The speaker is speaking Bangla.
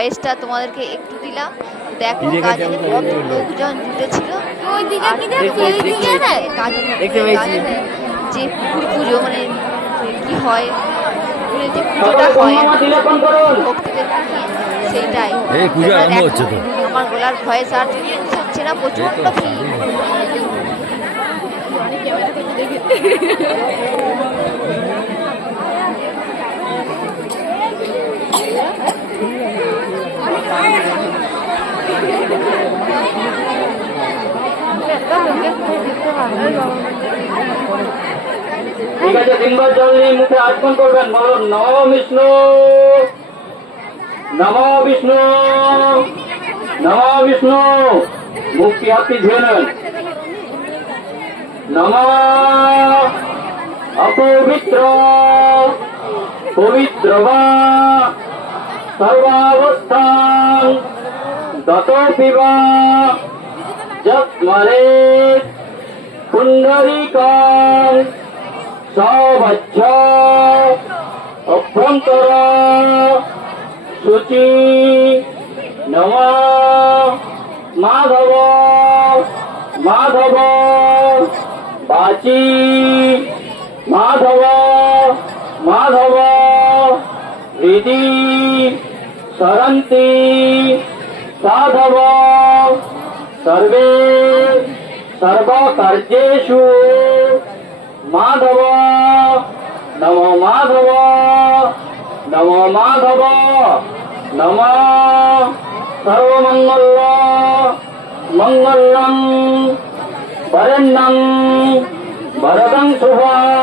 ভয়েসটা তোমাদেরকে একটু দিলাম। দেখো গাজনে কত লোকজন জুটেছিল। গাজনে যে পুকুর পুজো মানে কি হয়, যে পুজোটা হয় ভক্তদেরকে নিয়ে, সেইটাই আমার গলার ভয়েস আর থাকছে না, প্রচন্ড ভিড়। ঠিক আছে, তিনবার জল নিয়ে মুখে আচমন করবেন। বলুন নম বিষ্ণু, নম বিষ্ণু, নম বিষ্ণু। মুখটি হাতটি ধুয়ে নেবেন। নম অপবিত্র পবিত্র বা সর্বাবস্থান দতোপি বা যৎমরে পুণ্ডরীকাং সবচ্ছ অভ্যন্তর শুচি। নম মাধব মাধব বাচি মাধব মাধব হৃদি সরন্তি সাধব সর্বে সর্বকার্যেষু মাধব। নম মাধব, নম মাধব, নম সর্বমঙ্গল মঙ্গলং বরেণ্যং বরদং শুভম।